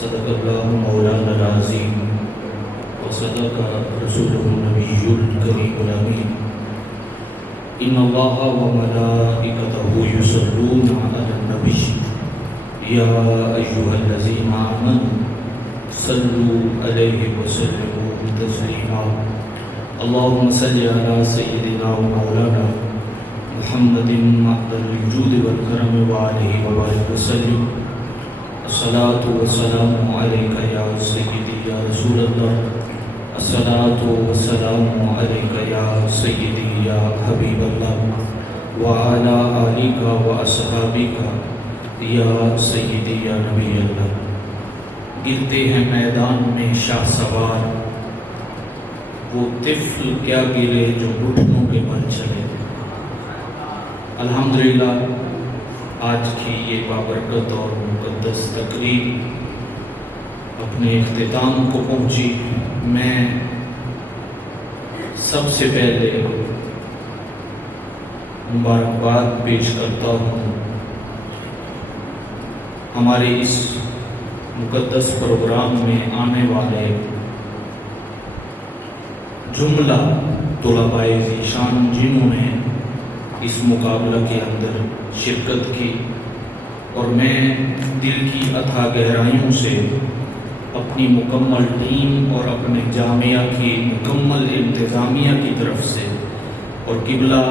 صدق اللہ مولانا العظیم وصدق رسولہ النبی الکریم الامین ان اللہ وملائکتہ یصلون علی النبی یا ایہا الذین آمنوا صلوا علیہ وسلموا تسلیما اللہم صلی علی سیدنا مولانا محمد معدن الجود والکرم وآلہ وبارک وسلم الصلاة والسلام علیکہ یا سیدی یا رسول اللہ الصلاة والسلام علیکہ یا سیدی یا حبیب اللہ وعلا آلکہ واصحابکہ یا سیدی یا نبی اللہ گرتے ہیں میدان میں شاہ سوار وہ طفل کیا گرے جو گھٹنوں کے بل چلے الحمدللہ آج کی یہ بابرکت اور مقدس تقریب اپنے اختتام کو پہنچی۔ میں سب سے پہلے مبارکباد پیش کرتا ہوں ہمارے اس مقدس پروگرام میں آنے والے جملہ طلباء ذیشان جنہوں نے اس مقابلہ کے اندر شرکت کی، اور میں دل کی اتھا گہرائیوں سے اپنی مکمل ٹیم اور اپنے جامعہ کی مکمل انتظامیہ کی طرف سے اور قبلہ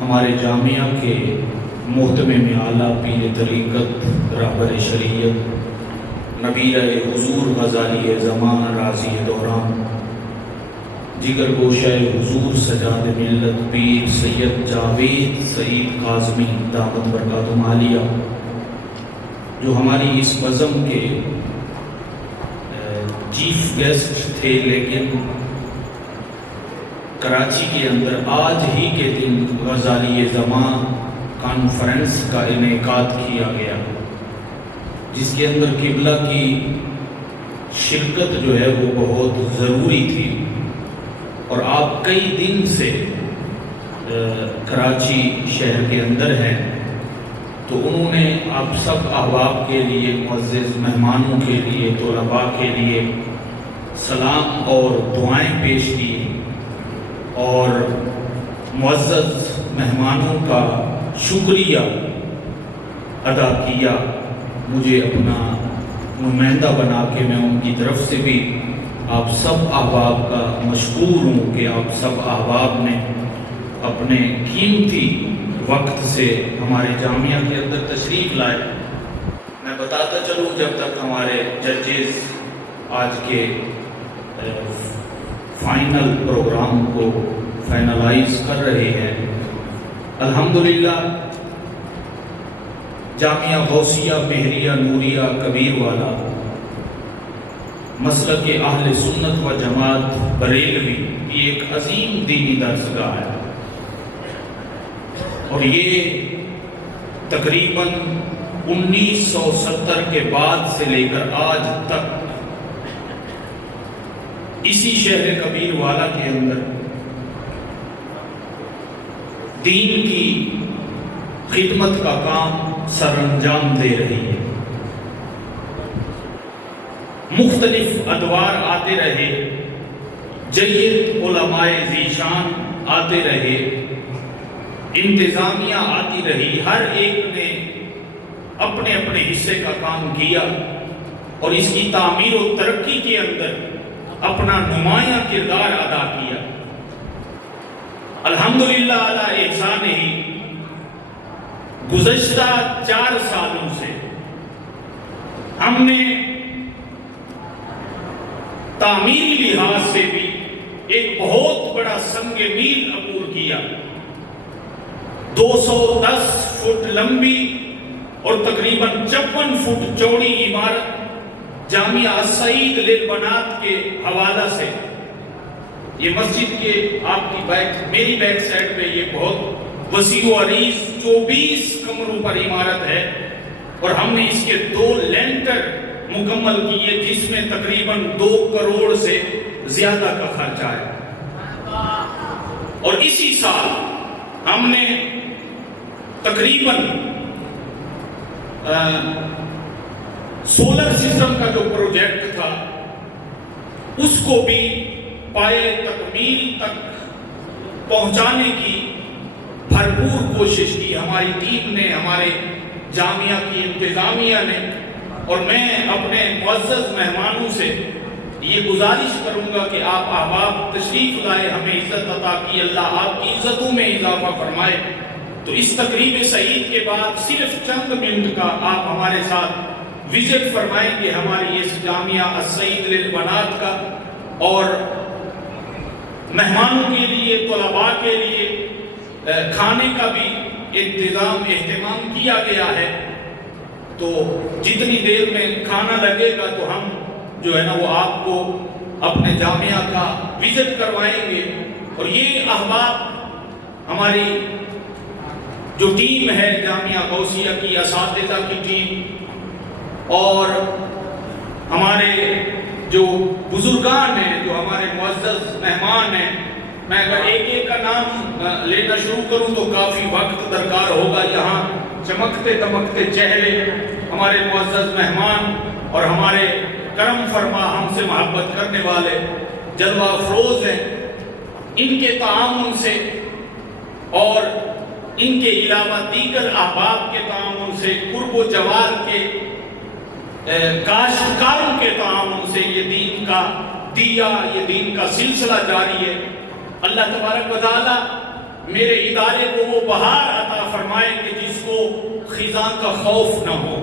ہمارے جامعہ کے محتمم اعلیٰ پیر طریقت رہبر شریعت نبیرہ حضور غزالی زمان راضی دوران جگر گوشہ حضور سجاد ملت پیر سید جاوید سعید کاظمی دامت برکاتہم عالیہ جو ہماری اس بزم کے چیف گیسٹ تھے، لیکن کراچی کے اندر آج ہی کے دن غزالی زمان کانفرنس کا انعقاد کیا گیا جس کے اندر قبلہ کی شرکت جو ہے وہ بہت ضروری تھی، اور آپ کئی دن سے کراچی شہر کے اندر ہیں، تو انہوں نے آپ سب احباب کے لیے، معزز مہمانوں کے لیے، طلباء کے لیے سلام اور دعائیں پیش کی، اور معزز مہمانوں کا شکریہ ادا کیا۔ مجھے اپنا نمائندہ بنا کے میں ان کی طرف سے بھی آپ سب احباب کا مشکور ہوں کہ آپ سب احباب نے اپنے قیمتی وقت سے ہمارے جامعہ کے اندر تشریف لائے۔ میں بتاتا چلوں جب تک ہمارے ججز آج کے فائنل پروگرام کو فائنلائز کر رہے ہیں، الحمدللہ جامعہ غوثیہ بحریہ نوریہ کبیر والا مسلک اہل سنت و جماعت بریلوی یہ ایک عظیم دینی درسگاہ ہے، اور یہ تقریباً 1970 کے بعد سے لے کر آج تک اسی شہر کبیر والا کے اندر دین کی خدمت کا کام سر انجام دے رہی ہے۔ مختلف ادوار آتے رہے، جید علماء ذیشان آتے رہے، انتظامیہ آتی رہی، ہر ایک نے اپنے اپنے حصے کا کام کیا اور اس کی تعمیر و ترقی کے اندر اپنا نمایاں کردار ادا کیا۔ الحمدللہ علی احسان ہی گزشتہ 4 سالوں سے ہم نے تعمیری لحاظ سے بھی ایک بہت بڑا سنگ میل عبور کیا۔ 210 فٹ لمبی اور تقریباً 56 فٹ چوڑی عمارت جامعہ السعید للبنات کے حوالہ سے، یہ مسجد کے آپ کی میری بیک سائڈ پہ یہ بہت وسیع و عریض 24 کمروں پر عمارت ہے، اور ہم نے اس کے 2 لینٹر مکمل کیے جس میں تقریباً 2 کروڑ سے زیادہ کا خرچہ ہے، اور اسی سال ہم نے تقریباً سولر سسٹم کا جو پروجیکٹ تھا اس کو بھی پائے تکمیل تک پہنچانے کی بھرپور کوشش کی ہماری ٹیم نے، ہمارے جامعہ کی انتظامیہ نے، اور میں اپنے معزز مہمانوں سے یہ گزارش کروں گا کہ آپ احباب تشریف لائے، ہمیں عزت عطا کی، اللہ آپ کی عزتوں میں اضافہ فرمائے۔ تو اس تقریب سعید کے بعد صرف چند منٹ کا آپ ہمارے ساتھ وزٹ فرمائیں گے ہماری اس جامعہ السعید للبنات کا، اور مہمانوں کے لیے، طلباء کے لیے کھانے کا بھی اہتمام کیا گیا ہے۔ تو جتنی دیر میں کھانا لگے گا تو ہم جو ہے نا وہ آپ کو اپنے جامعہ کا وزٹ کروائیں گے۔ اور یہ احباب ہماری جو ٹیم ہے جامعہ غوثیہ کی، اساتذہ کی ٹیم، اور ہمارے جو بزرگان ہیں، جو ہمارے معزز مہمان ہیں، میں اگر ایک ایک کا نام لینا شروع کروں تو کافی وقت درکار ہوگا۔ یہاں چمکتے دمکتے چہرے ہمارے معزز مہمان اور ہمارے کرم فرما، ہم سے محبت کرنے والے جلوہ افروز ہیں۔ ان کے تعاون سے اور ان کے علاوہ دیگر احباب کے تعاون سے، قرب و جوار کے کاشتکاروں کے تعاون سے یہ دین کا دیا، یہ دین کا سلسلہ جاری ہے۔ اللہ تبارک و تعالی میرے ادارے کو وہ بہار عطا فرمائے کہ جس کو خزاں کا خوف نہ ہو۔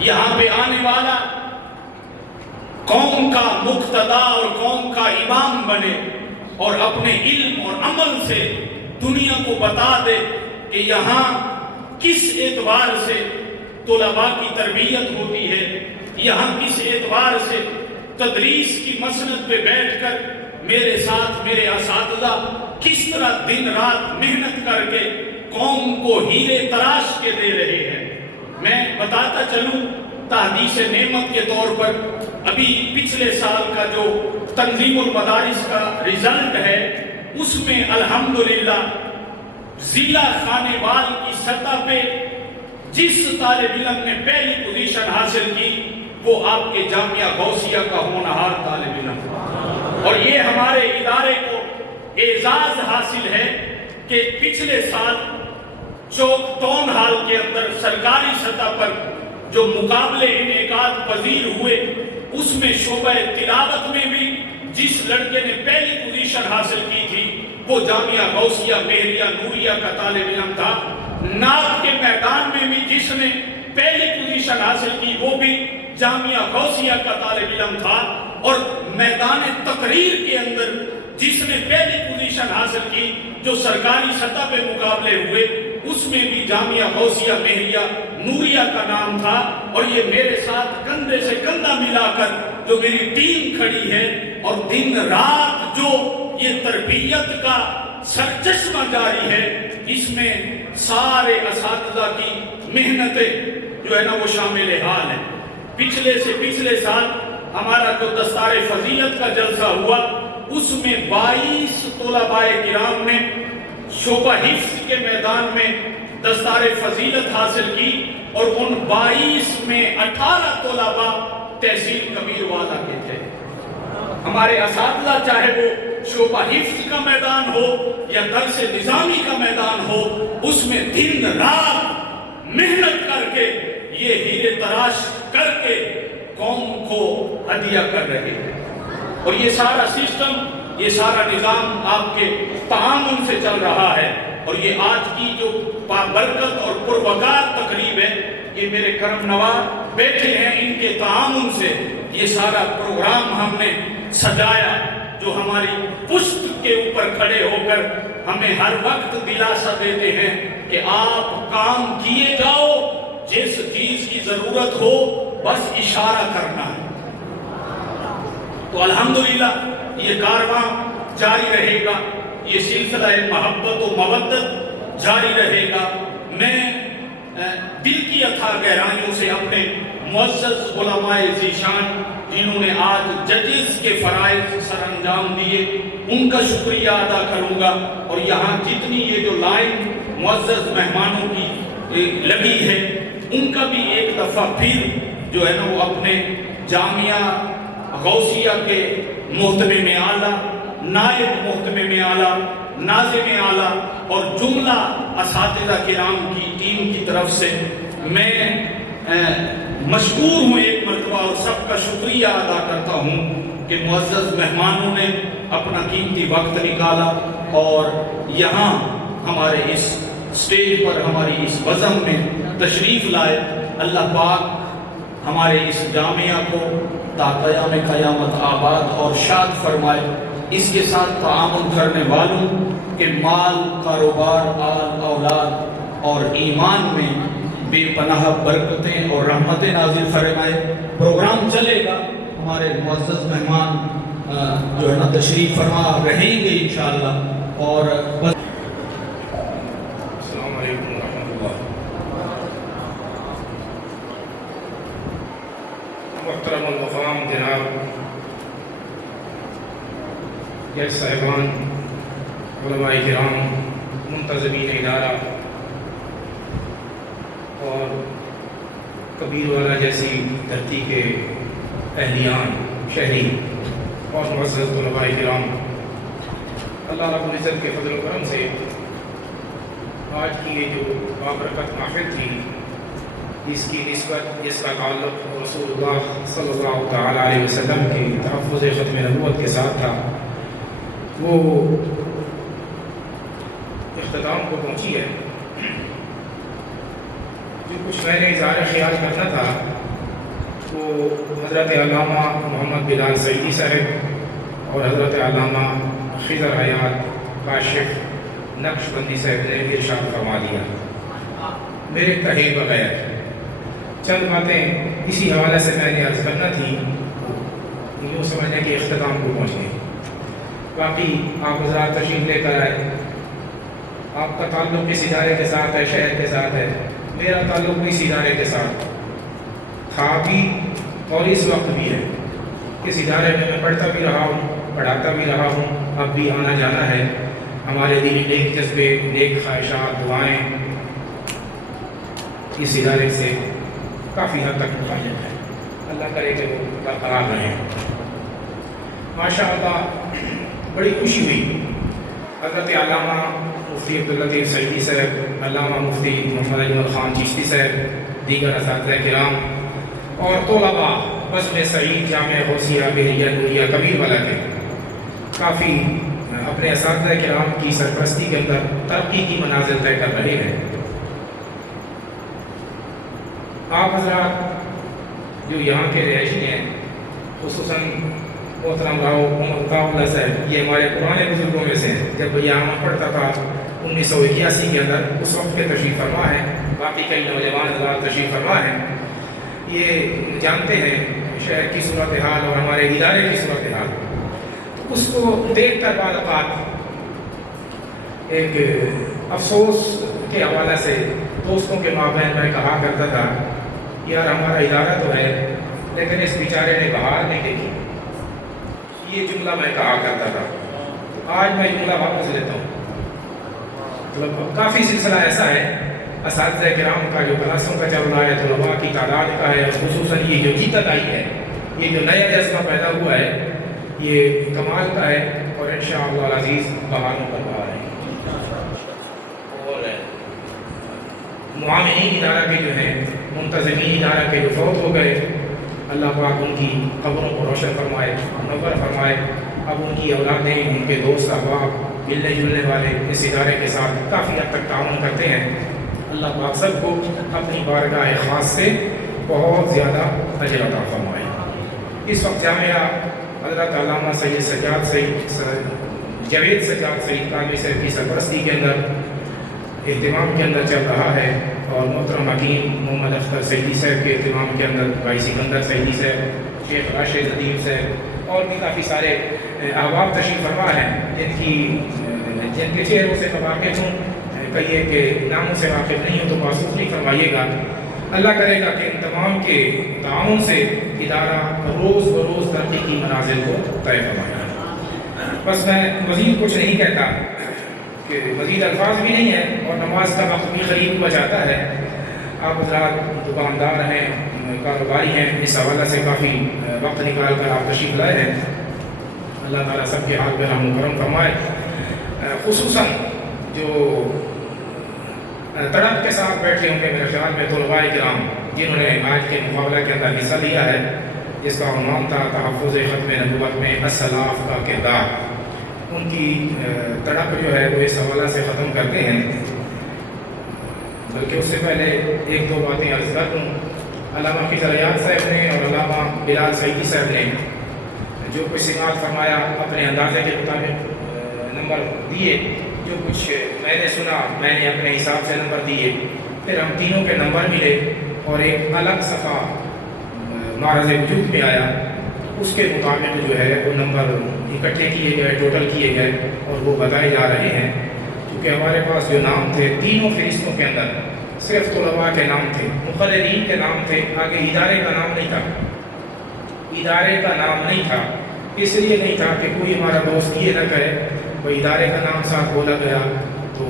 یہاں پہ آنے والا قوم کا مقتدا اور قوم کا امام بنے، اور اپنے علم اور عمل سے دنیا کو بتا دے کہ یہاں کس اعتبار سے طلباء کی تربیت ہوتی ہے، یہاں کس اعتبار سے تدریس کی مسند پہ بیٹھ کر میرے ساتھ میرے اساتذہ کس طرح دن رات محنت کر کے قوم کو ہیرے تراش کے دے رہے ہیں۔ میں بتاتا چلوں تحدیث نعمت کے طور پر، ابھی پچھلے سال کا جو تنظیم المدارس کا رزلٹ ہے اس میں الحمدللہ ضلع خانے وال کی سطح پہ جس طالب علم نے پہلی پوزیشن حاصل کی وہ آپ کے جامعہ غوثیہ کا ہونہار طالب علم، اور یہ ہمارے ادارے کو اعزاز حاصل ہے کہ پچھلے سال چوک ٹاؤن ہال کے اندر سرکاری سطح پر جو مقابلے انعقاد پذیر ہوئے اس میں شعبہ تلاوت میں بھی جس لڑکے نے پہلی پوزیشن حاصل کی تھی وہ جامعہ غوثیہ مہریہ نوریہ کا طالب علم تھا۔ نعت کے میدان میں بھی جس نے پہلی پوزیشن حاصل کی وہ بھی جامعہ غوثیہ کا طالب علم تھا، اور میدان تقریر کے اندر جس نے پہلی پوزیشن حاصل کی جو سرکاری سطح پہ مقابلے ہوئے اس میں بھی جامعہ غوثیہ مہریہ نوریہ کا نام تھا۔ اور یہ میرے ساتھ کندھے سے کندھا ملا کر جو میری ٹیم کھڑی ہے اور دن رات جو یہ تربیت کا سرچشمہ جاری ہے اس میں سارے اساتذہ کی محنتیں جو ہے نا وہ شامل حال ہیں۔ پچھلے سے پچھلے سال ہمارا جو دستار فضیلت کا جلسہ ہوا اس میں 22 طلباء کرام نے شعبہ حفظ کے میدان میں دستار فضیلت حاصل کی، اور ان 22 میں 18 طلباء تحصیل کبیر والا کے تھے۔ ہمارے اساتذہ چاہے وہ شعبہ حفظ کا میدان ہو یا درس نظامی کا میدان ہو اس میں دن رات محنت کر کے یہ ہیرے تراش کر کے قوم کو ہدیہ کر رہے ہیں، اور یہ سارا سسٹم، یہ سارا نظام آپ کے تعاون سے چل رہا ہے۔ اور یہ آج کی جو بابرکت اور پروقار تقریب ہے یہ میرے کرم نواز بیٹھے ہیں، ان کے تعاون سے یہ سارا پروگرام ہم نے سجایا، جو ہماری پشت کے اوپر کھڑے ہو کر ہمیں ہر وقت دلاسا دیتے ہیں کہ آپ کام کیے جاؤ، جس چیز کی ضرورت ہو بس اشارہ کرنا ہے۔ تو الحمدللہ یہ کارواں جاری رہے گا، یہ سلسلہ محبت و مودت جاری رہے گا۔ میں دل کی اتھا گہرائیوں سے اپنے معزز علماء ذیشان جنہوں نے آج ججز کے فرائض سر انجام دیے ان کا شکریہ ادا کروں گا، اور یہاں جتنی یہ جو لائن معزز مہمانوں کی لگی ہے ان کا بھی ایک دفعہ پھر جو ہے نا وہ اپنے جامعہ غوثیہ کے محتمم اعلیٰ، نائب محتمم اعلیٰ، ناظم اعلیٰ اور جملہ اساتذہ کرام کی ٹیم کی طرف سے میں مشکور ہوں ایک مرتبہ، اور سب کا شکریہ ادا کرتا ہوں کہ معزز مہمانوں نے اپنا قیمتی وقت نکالا اور یہاں ہمارے اس سٹیج پر ہماری اس بزم میں تشریف لائے۔ اللہ پاک ہمارے اس جامعہ کو تا قیام قیامت آباد اور شاد فرمائے۔ اس کے ساتھ تعامل کرنے والوں کے مال، کاروبار، آل اولاد اور ایمان میں بے پناہ برکتیں اور رحمتیں نازل فرمائے۔ پروگرام چلے گا، ہمارے معزز مہمان جو ہے نا تشریف فرما رہیں گے انشاءاللہ، اور بس السلام علیکم ورحمۃ اللہ۔ محترم المقام جناب جج صاحبان، علماء کرام، منتظمین ادارہ اور کبیر والا جیسی دھرتی کے اہلیان، شہری اور معزز علماء کرام، اللہ رب العزت کے فضل و کرم سے آج کی یہ جو بابرکت محفل تھی، اس کی نسبت، جس کا تعلق رسول اللہ صلی اللہ تعالیٰ علیہ وسلم کے تحفظ ختم نبوت کے ساتھ تھا، وہ اختتام کو پہنچی ہے۔ جو کچھ میں نے اظہار خیال کرنا تھا وہ حضرت علامہ محمد بلال سعیدی صاحب اور حضرت علامہ خضر حیات کاشف نقش بندی صاحب نے ارشاد فرما دیا۔ میرے کہے بغیر چند باتیں اسی حوالے سے میں نے عرض کرنا تھی، یوں سمجھنے کے اختتام کو پہنچ گئے۔ باقی آپ حضرات تشریف لے کر آئے، آپ کا تعلق اس ادارے کے ساتھ ہے، شہر کے ساتھ ہے، میرا تعلق بھی اس ادارے کے ساتھ تھا بھی اور اس وقت بھی ہے۔ اس ادارے میں پڑھتا بھی رہا ہوں، پڑھاتا بھی رہا ہوں، اب بھی آنا جانا ہے۔ ہمارے دلی نیک جذبے، نیک خواہشات، دعائیں اس ادارے سے کافی حد تک متعلق ہے۔ اللہ کرے کہ وہ برقرار رہیں۔ ماشاء اللہ بڑی خوشی ہوئی، حضرت علامہ مفتی عبداللطیف سعیدی صاحب، علامہ مفتی محمد اجمل خان چشتی صاحب، دیگر اساتذہ کرام اور طلباء بزم سعید جامعہ غوثیہ بحریہ نوریہ کبیر والا کے کافی اپنے اساتذہ کرام کی سرپرستی کے اندر ترقی کی منازل طے کر رہے ہیں۔ آپ حضرات جو یہاں کے رہائشی ہیں، خصوصاً محترم راؤ محمد اللہ صاحب، یہ ہمارے پرانے بزرگوں میں سے ہیں۔ جب یہاں پڑھتا تھا 1981 کے اندر، اس وقت کے تشریف فرما ہے، باقی کئی نوجوان حضرات تشریف فرما ہیں۔ یہ جانتے ہیں شہر کی صورتحال اور ہمارے ادارے کی صورتحال، تو اس کو دیکھ کر بعض اوقات ایک افسوس کے حوالے سے دوستوں کے مابین میں کہا کرتا تھا، یار ہمارا ادارہ تو ہے لیکن اس بیچارے نے بہار نہیں دیکھی، یہ جملہ میں کہا کرتا تھا۔ آج میں جملہ واپس لیتا ہوں۔ کافی سلسلہ ایسا ہے اساتذہ کرام کا جو کلاسوں کا چل رہا ہے، طلباء کی تعداد کا ہے، خصوصاً یہ جو جیتت آئی ہے، یہ جو نیا جذبہ پیدا ہوا ہے، یہ کمال کا ہے اور انشاءاللہ العزیز بہاروں پر بہار ہے۔ اور معاملین ادارہ کے جو ہیں، منتظمین ادارہ کے جو فوت ہو گئے، اللہ پاک ان کی قبروں کو روشن فرمائے، منور فرمائے۔ اب ان کی اولادیں، ان کے دوست احباب، ملنے جلنے والے اس ادارے کے ساتھ کافی حد تک تعاون کرتے ہیں۔ اللہ پاک سب کو اپنی بارگاہ خاص سے بہت زیادہ اجر عطا فرمائے۔ اس وقت جامعہ حضرت علامہ سید سجاد سعید جاوید سجاد سعید کالوی صاحب کی سرپرستی کے اندر، اہتمام کے اندر چل رہا ہے، اور محترم حکیم محمد اختر سعیدی صاحب کے اہتمام کے اندر بھائی سکندر سعیدی صاحب، شیخ راشد ندیم صاحب اور بھی کافی سارے احباب تشریف فرما ہیں، جن کے چہروں سے میں واقف ہوں، کہیے کہ ناموں سے واقف نہیں ہوں تو محسوس نہیں فرمائیے گا۔ اللہ کرے گا کہ ان تمام کے تعاون سے ادارہ روز بروز ترقی کی منازل کو طے فرمائے گا۔ بس میں مزید کچھ نہیں کہتا کہ مزید الفاظ بھی نہیں ہیں، اور نماز کا وقت بھی قریب ہوا جاتا ہے۔ آپ حضرات دکاندار ہیں، کاروباری ہیں، اس حوالے سے کافی وقت نکال کر آپ تشریف لائے ہیں۔ اللہ تعالیٰ سب کے حال پہ رحم و کرم فرمائے۔ خصوصاً جو تڑپ کے ساتھ بیٹھے ہوں گے میرے خیال میں طلباء کرام جنہوں نے آج کے مقابلہ کے اندر حصہ لیا ہے، جس کا عنوان تھا تحفظ ختم نبوت میں السلاف کا کردار، ان کی تڑپ جو ہے وہ اس حوالہ سے ختم کرتے ہیں۔ بلکہ اس سے پہلے ایک دو باتیں عرض کر دوں۔ علامہ خضر ایاز صاحب نے اور علامہ بلال سعیدی صاحب نے جو کچھ سماعت فرمایا اپنے اندازے کے مطابق نمبر دیے، جو کچھ میں نے سنا میں نے اپنے حساب سے نمبر دیے، پھر ہم تینوں کے نمبر ملے اور ایک الگ صفحہ معرض وجود میں آیا، اس کے مطابق جو ہے وہ نمبر اکٹھے کیے گئے، ٹوٹل کیے گئے اور وہ بتائے جا رہے ہیں۔ کیونکہ ہمارے پاس جو نام تھے تینوں فہرستوں کے اندر صرف طلباء کے نام تھے، مقررین کے نام تھے، آگے ادارے کا نام نہیں تھا۔ ادارے کا نام نہیں تھا اس لیے نہیں تھا کہ کوئی ہمارا دوست یہ نہ کہے وہ ادارے کا نام ساتھ بولا گیا تو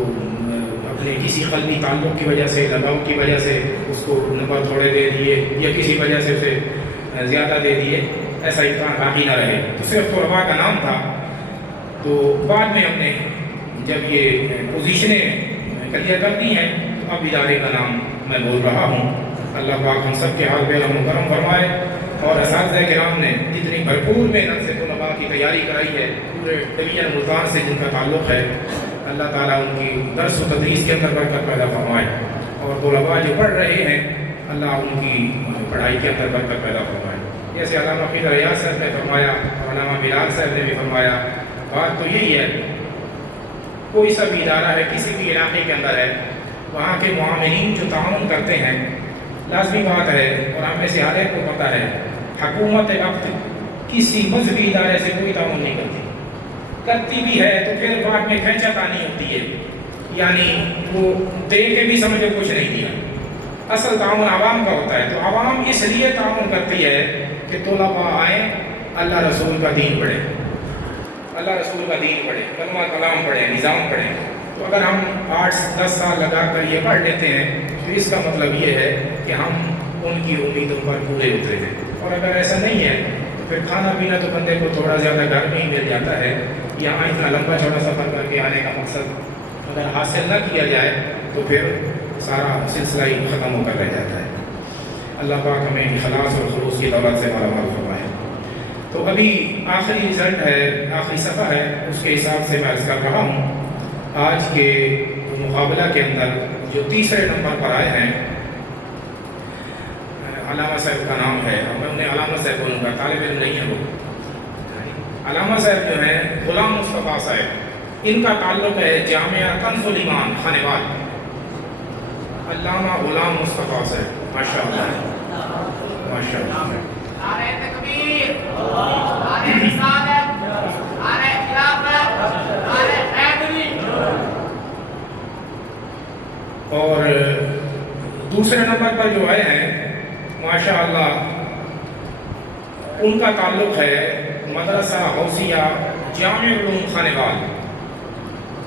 اپنے کسی قلبی تعلق کی وجہ سے، لگاؤ کی وجہ سے اس کو نمبر تھوڑے دے دیے یا کسی وجہ سے اسے زیادہ دے دیے، ایسا امکان باقی نہ رہے۔ تو صرف طلباء کا نام تھا۔ تو بعد میں ہم نے جب یہ پوزیشنیں کلیئر کر دی ہیں تو اب ادارے کا نام میں بول رہا ہوں۔ اللہ پاک ہم سب کے حال پہ رحم و کرم فرمائے، اور اساتذہ کرام نے جتنی بھرپور محنت سے طلباء کی تیاری کرائی ہے پورے ڈویژن ملتان سے جن کا تعلق ہے، اللہ تعالیٰ ان کی درس و تدریس کے اندر برکت پیدا فرمائے، اور طلباء جو پڑھ رہے ہیں اللہ ان کی پڑھائی کے اندر برکت پیدا فرمائے۔ جیسے علامہ خضر ایاز صاحب نے فرمایا اور علامہ بلال صاحب نے بھی فرمایا، بات تو یہی ہے، کوئی سا بھی ادارہ ہے کسی بھی علاقے کے اندر ہے، وہاں کے معاملین جو تعاون کرتے ہیں، لازمی بات ہے اور ہم میں سے ہر ایک کو پتہ ہے، حکومت وقت کسی مذہبی ادارے سے کوئی تعاون نہیں کرتی بھی ہے تو پھر بعد میں کھینچا تانی ہوتی ہے، یعنی وہ دے کے بھی سمجھو کچھ نہیں دیا۔ اصل تعاون عوام کا ہوتا ہے، تو عوام اس لیے تعاون کرتی ہے کہ طلباء آئیں، اللہ رسول کا دین پڑھیں، اللہ رسول کا دین پڑھیں، کلمہ کلام پڑھیں، نظام پڑھیں۔ تو اگر ہم 8-10 سال لگا کر یہ پڑھ لیتے ہیں تو اس کا مطلب یہ ہے کہ ہم ان کی امیدوں پر پورے اترے ہیں، اور اگر ایسا نہیں ہے تو پھر کھانا پینا تو بندے کو تھوڑا زیادہ گھر میں ہی مل جاتا ہے۔ یہاں اتنا لمبا چوڑا سفر کر کے آنے کا مقصد اگر حاصل نہ کیا جائے تو پھر سارا سلسلہ ہی ختم ہو کر رہ جاتا ہے۔ اللہ پاک ہمیں اخلاص اور خلوص کی دولت سے مالا مال فرمائے۔ تو ابھی آخری رزلٹ ہے، آخری صفحہ ہے، اس کے حساب سے میں عرض کر رہا ہوں۔ آج کے مقابلہ کے اندر جو تیسرے نمبر پر آئے ہیں، علامہ صاحب کا نام ہے، میں انہیں علامہ صاحب بولوں گا، طالب علم نہیں ہے وہ۔ علامہ صاحب جو ہیں غلام مصطفیٰ صاحب، ان کا تعلق ہے جامعہ کنز الایمان خانوال۔ علامہ غلام مصطفیٰ صاحب، ماشاء اللہ ماشاء اللہ۔ نعرہ تکبیر، نعرہ رسالت، نعرہ خلافت، نعرہ حیدری۔ اور دوسرے نمبر پر جو آئے ہیں ماشاءاللہ، ان کا تعلق ہے مدرسہ غوثیہ جامع علوم خانوال۔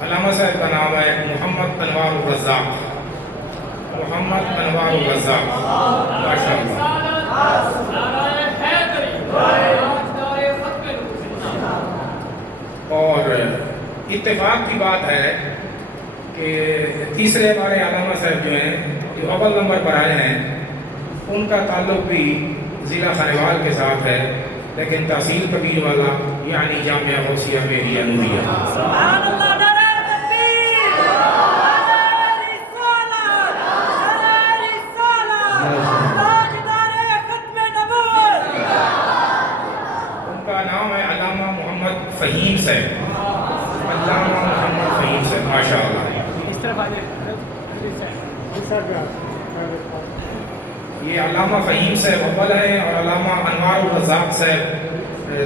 علامہ صاحب کا نام ہے محمد انوار الرزاق، محمد انوار الرزاق، ماشاءاللہ۔ اور اتفاق کی بات ہے کہ تیسرے ہمارے علامہ صاحب جو ہیں جو اول نمبر پر آئے ہیں، ان کا تعلق بھی ضلع خانوال کے ساتھ ہے، لیکن تحصیل کبیر والا یعنی جامعہ غوثیہ میں ہی نوریہ۔ سبحان اللہ، نعرہ تکبیر، نعرہ رسالت، نعرہ رسالت، تاجدار ختم نبوت۔ ان کا نام ہے علامہ محمد فہیم صاحب، علامہ محمد فہیم صاحب، ماشاءاللہ۔ یہ علامہ فہیم صاحب اول ہیں اور علامہ انوار الرزاق صاحب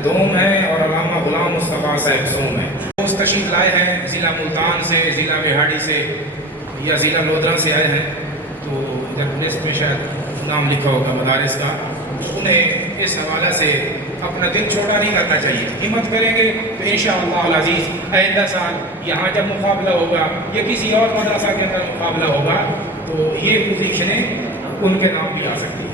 دوم ہیں اور علامہ غلام مصطفیٰ صاحب سوم ہیں۔ وہ تشریف لائے ہیں ضلع ملتان سے، ضلع بہاڑی سے یا ضلع لودھرا سے آئے ہیں، تو لسٹ میں شاید نام لکھا ہوگا مدارس کا۔ انہیں اس حوالے سے اپنا دل چھوٹا نہیں کرنا چاہیے، ہمت کریں گے تو انشاءاللہ العزیز آئندہ سال یہاں جب مقابلہ ہوگا یا کسی اور مدرسہ کے اندر مقابلہ ہوگا تو یہ پوزیشنیں ان کے نام بھی آ سکتی ہیں۔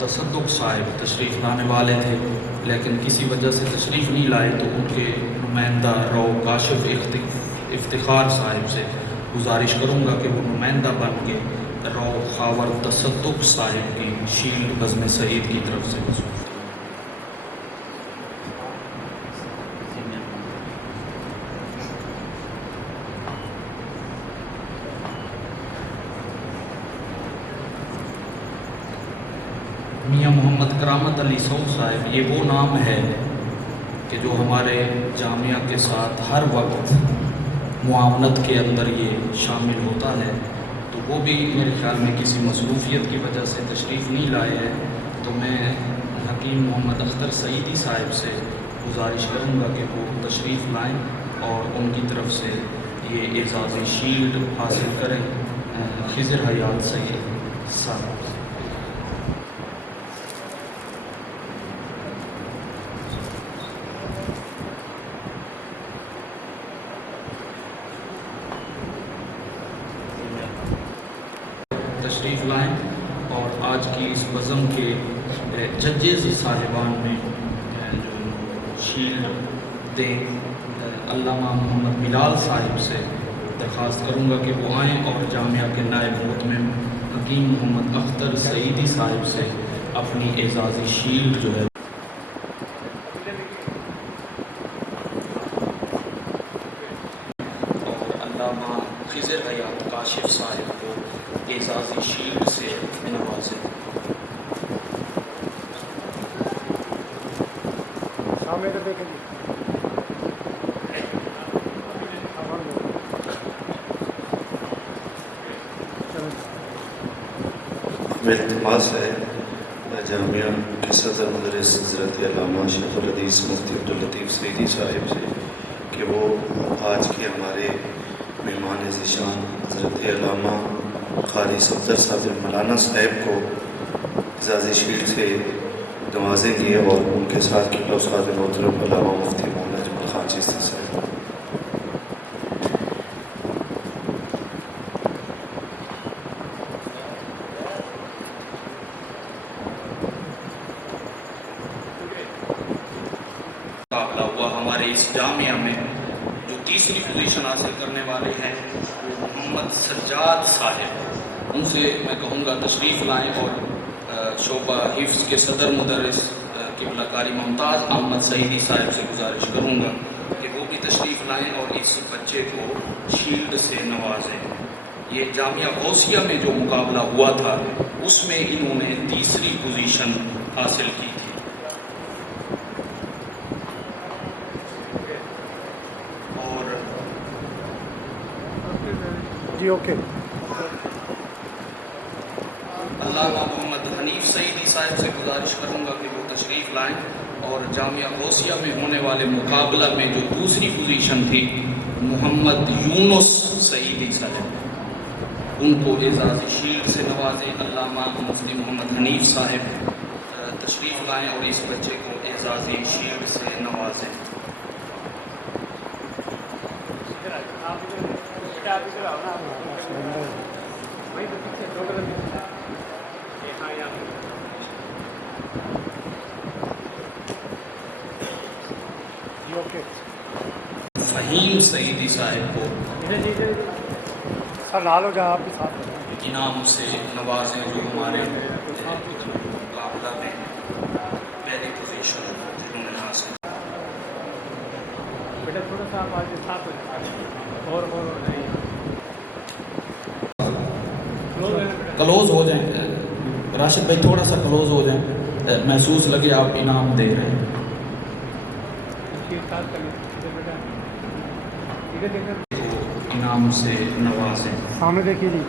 تصدق صاحب تشریف لانے والے تھے، لیکن کسی وجہ سے تشریف نہیں لائے، تو ان کے نمائندہ رو کاشف افتخار صاحب سے گزارش کروں گا کہ وہ نمائندہ بن کے رو خاور تصدق صاحب کی شیلڈ بزم سعید کی طرف سے وصول کریں۔ میاں محمد کرامت علی سعود صاحب، یہ وہ نام ہے کہ جو ہمارے جامعہ کے ساتھ ہر وقت معاونت کے اندر یہ شامل ہوتا ہے، تو وہ بھی میرے خیال میں کسی مصروفیت کی وجہ سے تشریف نہیں لائے ہیں، تو میں حکیم محمد اختر سعیدی صاحب سے گزارش کروں گا کہ وہ تشریف لائیں اور ان کی طرف سے یہ اعزازی شیلڈ حاصل کریں خضر حیات سعید صاحب۔ تشریف لائیں اور آج کی اس بزم کے ججز صاحبان میں جو شیلڈ دیں، علامہ محمد بلال صاحب سے درخواست کروں گا کہ وہ آئیں اور جامعہ کے نائب محتمم حکیم محمد اختر سعیدی صاحب سے اپنی اعزازی شیلڈ جو ہے اور علامہ خضر حیات کاشف صاحب کو اعزازی شیلڈ سے نوازیں۔ التماس ہے جامعہ کے صدر مدرس حضرت علامہ شیخ الحدیث مفتی عبداللطیف سعیدی صاحب سے کہ وہ آج کے ہمارے مہمان ذیشان حضرت علامہ قاری صفدر صاحب مولانا صاحب کو اعزازی شیلڈ سے نوازیں گے، اور ان کے ساتھ قبلہ استاد محترم علامہ مفتی مولانا اجمل خان چشتی صاحب۔ ہمارے اس جامعہ میں جو تیسری پوزیشن حاصل کرنے والے ہیں وہ محمد سجاد صاحب، ان سے میں کہوں گا تشریف لائیں اور شعبہ حفظ کے صدر مدرس قبلہ قاری ممتاز احمد سعیدی صاحب سے گزارش کروں گا کہ وہ بھی تشریف لائیں اور اس بچے کو شیلڈ سے نوازیں۔ یہ جامعہ غوثیہ میں جو مقابلہ ہوا تھا اس میں انہوں نے تیسری پوزیشن حاصل کی تھی۔ جی اوکے۔ علامہ محمد حنیف سعیدی صاحب سے گزارش کروں گا کہ وہ تشریف لائیں اور جامعہ غوثیہ میں ہونے والے مقابلہ میں جو دوسری پوزیشن تھی محمد یونس سعیدی صاحب، ان کو اعزازی شیلڈ سے نوازیں۔ علامہ مفتی محمد حنیف صاحب تشریف لائیں اور اس بچے کو اعزازی شیلڈ سے نوازیں۔ فہیم سعیدی صاحب کو سر نال ہو جائے آپ کے ساتھ انعام سے نوازیں، جو ہمارے مقابلہ میں پہلی پوزیشن انہوں نے حاصل کی۔ بیٹا تھوڑا سا آپ آج ساتھ اور کلوز ہو جائیں راشد بھائی، تھوڑا سا کلوز ہو جائیں، محسوس لگے آپ انعام دے رہے ہیں۔ انعام سے نوازیں۔ سامنے دیکھیے جی،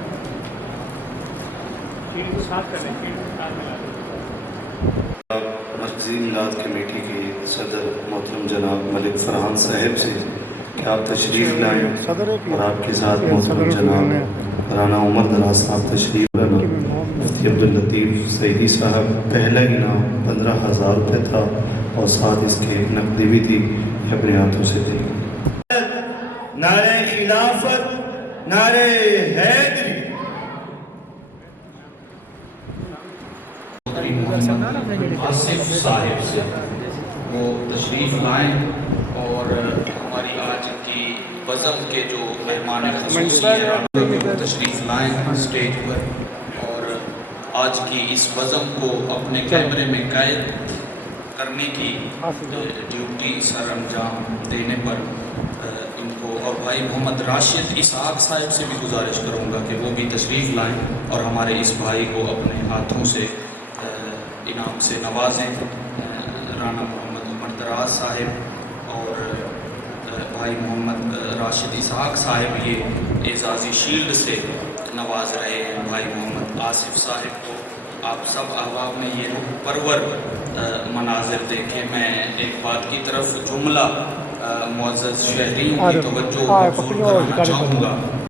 مرکزی میلاد کمیٹی کے صدر محترم جناب ملک فرحان صاحب سے کہ آپ تشریف لائیں اور آپ کے ساتھ محترم جناب رانا عمر دراز صاحب تشریف لانا۔ مفتی عبداللطیف سعیدی صاحب، پہلا انعام 15,000 روپے تھا اور ساتھ اس کے نقدی بھی تھی، یہ اپنے ہاتھوں سے دیں گے۔ نعرہ خلافت، نعرہ حیدری۔ محمد آصف صاحب سے وہ تشریف لائیں اور ہماری آج کی بزم کے جو مہمان خصوصی ہیں وہ تشریف لائیں اسٹیج پر اور آج کی اس بزم کو اپنے کیمرے میں قید کرنے کی ڈیوٹی سر انجام دینے پر ان کو اور بھائی محمد راشد اسحاق صاحب سے بھی گزارش کروں گا کہ وہ بھی تشریف لائیں اور ہمارے اس بھائی کو اپنے ہاتھوں سے انعام سے نوازیں. رانا محمد عمر دراز صاحب اور بھائی محمد راشد اسحاق صاحب یہ اعزازی شیلڈ سے نواز رہے ہیں بھائی محمد آصف صاحب کو. آپ سب احباب نے یہ پرور مناظر دیکھے. میں ایک بات کی طرف جملہ معزز شہریوں کی توجہ مبذول کرانا چاہوں گا.